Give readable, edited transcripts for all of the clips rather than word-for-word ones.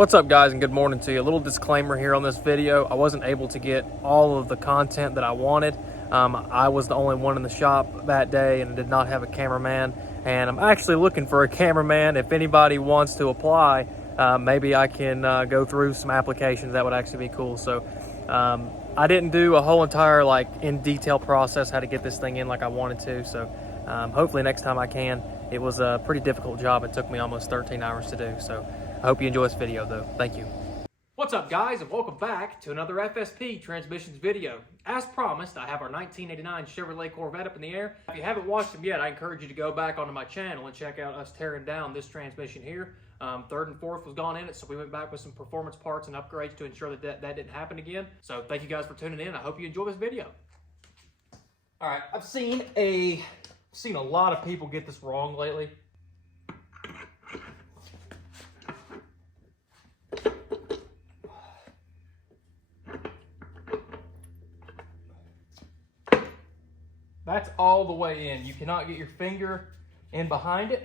What's up, guys, and good morning to you. A little disclaimer here on this video. I wasn't able to get all of the content that I wanted. I was the only one in the shop that day and did not have a cameraman, and I'm actually looking for a cameraman. If anybody wants to apply, maybe I can go through some applications. That would actually be cool. So I didn't do a whole entire in detail process how to get this thing in like I wanted to, so hopefully next time I can. It was a pretty difficult job. It took me almost 13 hours to do, so I hope you enjoy this video though. Thank you. What's up, guys, and welcome back to another FSP transmissions video. As promised, I have our 1989 Chevrolet Corvette up in the air. If you haven't watched them yet, I encourage you to go back onto my channel and check out us tearing down this transmission here. Third and fourth was gone in it, so we went back with some performance parts and upgrades to ensure that that didn't happen again. So thank you guys for tuning in. I hope you enjoy this video. All right, I've seen a lot of people get this wrong lately. That's all the way in. You cannot get your finger in behind it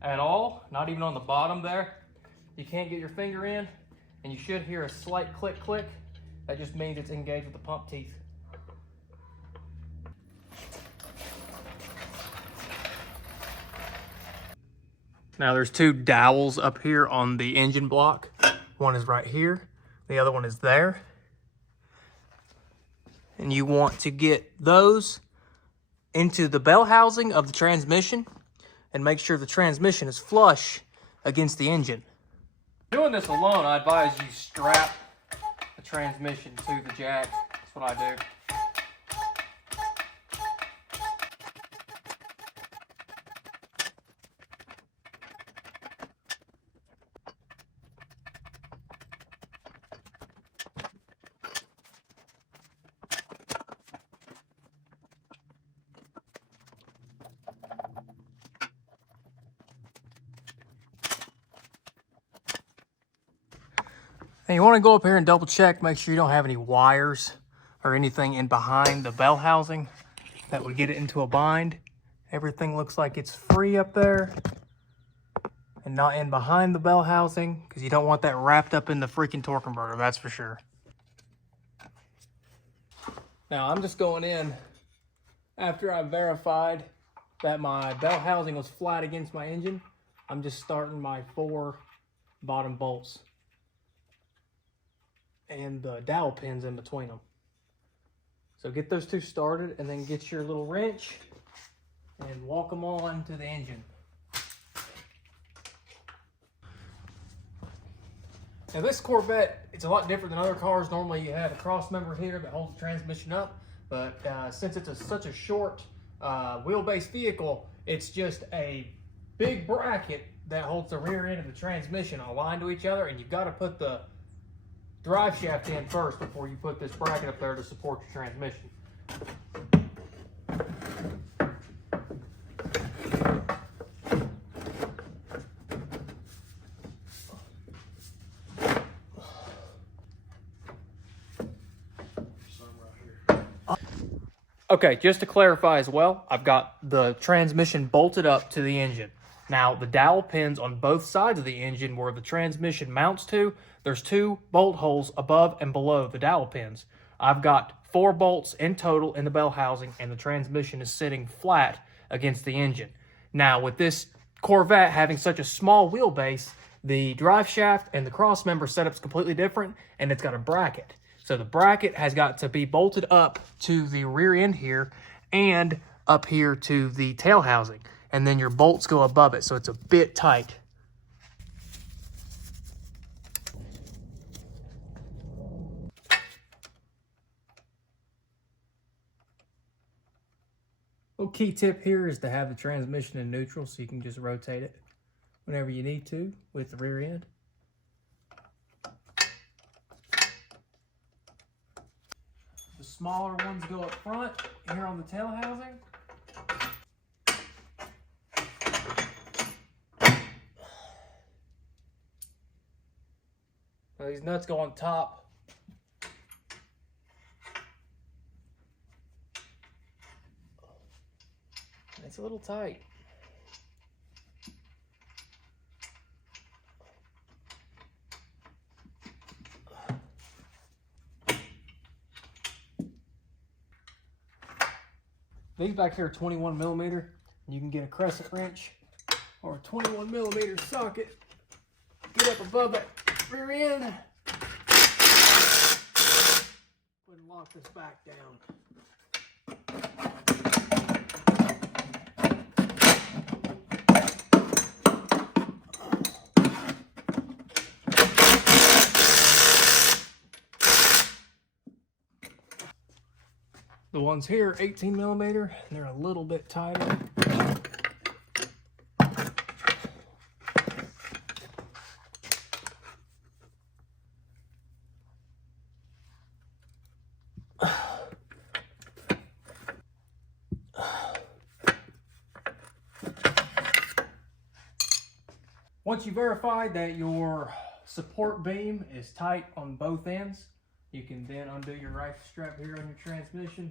at all, not even on the bottom there. You can't get your finger in, and you should hear a slight click click. That just means it's engaged with the pump teeth. Now there's two dowels up here on the engine block. One is right here, the other one is there. And you want to get those into the bell housing of the transmission and make sure the transmission is flush against the engine. Doing this alone, I advise you strap the transmission to the jack. That's what I do. And you want to go up here and double check, make sure you don't have any wires or anything in behind the bell housing that would get it into a bind. Everything looks like it's free up there and not in behind the bell housing, because you don't want that wrapped up in the freaking torque converter, that's for sure. Now I'm just going in after I verified that my bell housing was flat against my engine. I'm just starting my 4 bottom bolts and the dowel pins in between them. So get those two started and then get your little wrench and walk them on to the engine. Now this Corvette, it's a lot different than other cars. Normally you have a cross member here that holds the transmission up, but since it's such a short wheelbase vehicle, it's just a big bracket that holds the rear end of the transmission aligned to each other, and you've got to put the drive shaft in first before you put this bracket up there to support your transmission. Okay, just to clarify as well, I've got the transmission bolted up to the engine. Now, the dowel pins on both sides of the engine where the transmission mounts to, there's 2 bolt holes above and below the dowel pins. I've got 4 bolts in total in the bell housing, and the transmission is sitting flat against the engine. Now, with this Corvette having such a small wheelbase, the drive shaft and the cross member setup's completely different, and it's got a bracket. So the bracket has got to be bolted up to the rear end here and up here to the tail housing. And then your bolts go above it, so it's a bit tight. Little key tip here is to have the transmission in neutral so you can just rotate it whenever you need to with the rear end. The smaller ones go up front here on the tail housing. Now these nuts go on top. It's a little tight. These back here are 21 millimeter. You can get a crescent wrench or a 21 millimeter socket. Get up above that rear end and lock this back down. The ones here, 18 millimeter, and they're a little bit tighter. Once you verify that your support beam is tight on both ends, you can then undo your rifle strap here on your transmission.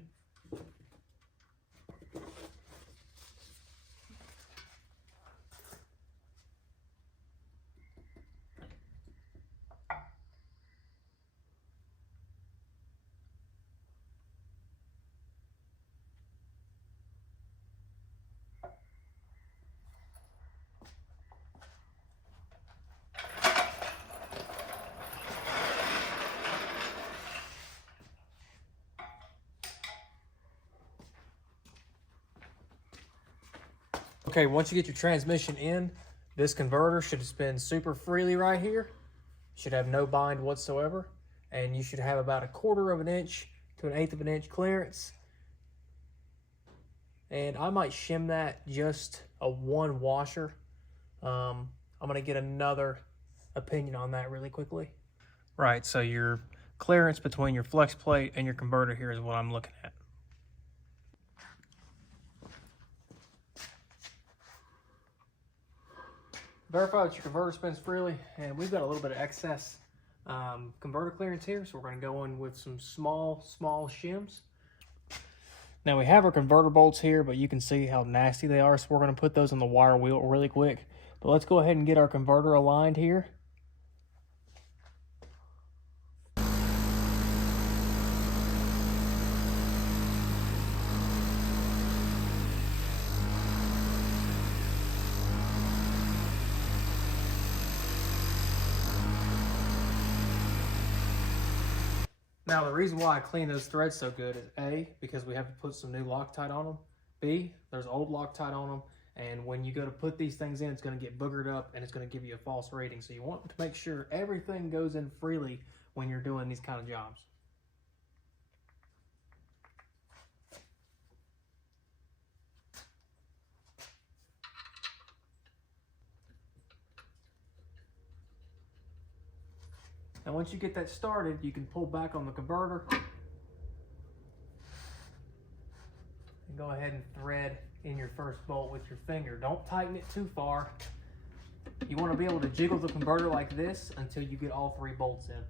Okay, once you get your transmission in, this converter should spin super freely right here. Should have no bind whatsoever. And you should have about 1/4 of an inch to 1/8 of an inch clearance. And I might shim that just a 1 washer. I'm gonna get another opinion on that really quickly. Right, so your clearance between your flex plate and your converter here is what I'm looking at. Verify that your converter spins freely, and we've got a little bit of excess converter clearance here, so we're going to go in with some small shims. Now we have our converter bolts here, but you can see how nasty they are, so we're going to put those on the wire wheel really quick. But let's go ahead and get our converter aligned here. Now, the reason why I clean those threads so good is A, because we have to put some new Loctite on them. B, there's old Loctite on them. And when you go to put these things in, it's going to get boogered up and it's going to give you a false rating. So you want to make sure everything goes in freely when you're doing these kind of jobs. And once you get that started, you can pull back on the converter and go ahead and thread in your first bolt with your finger. Don't tighten it too far. You want to be able to jiggle the converter like this until you get all 3 bolts in.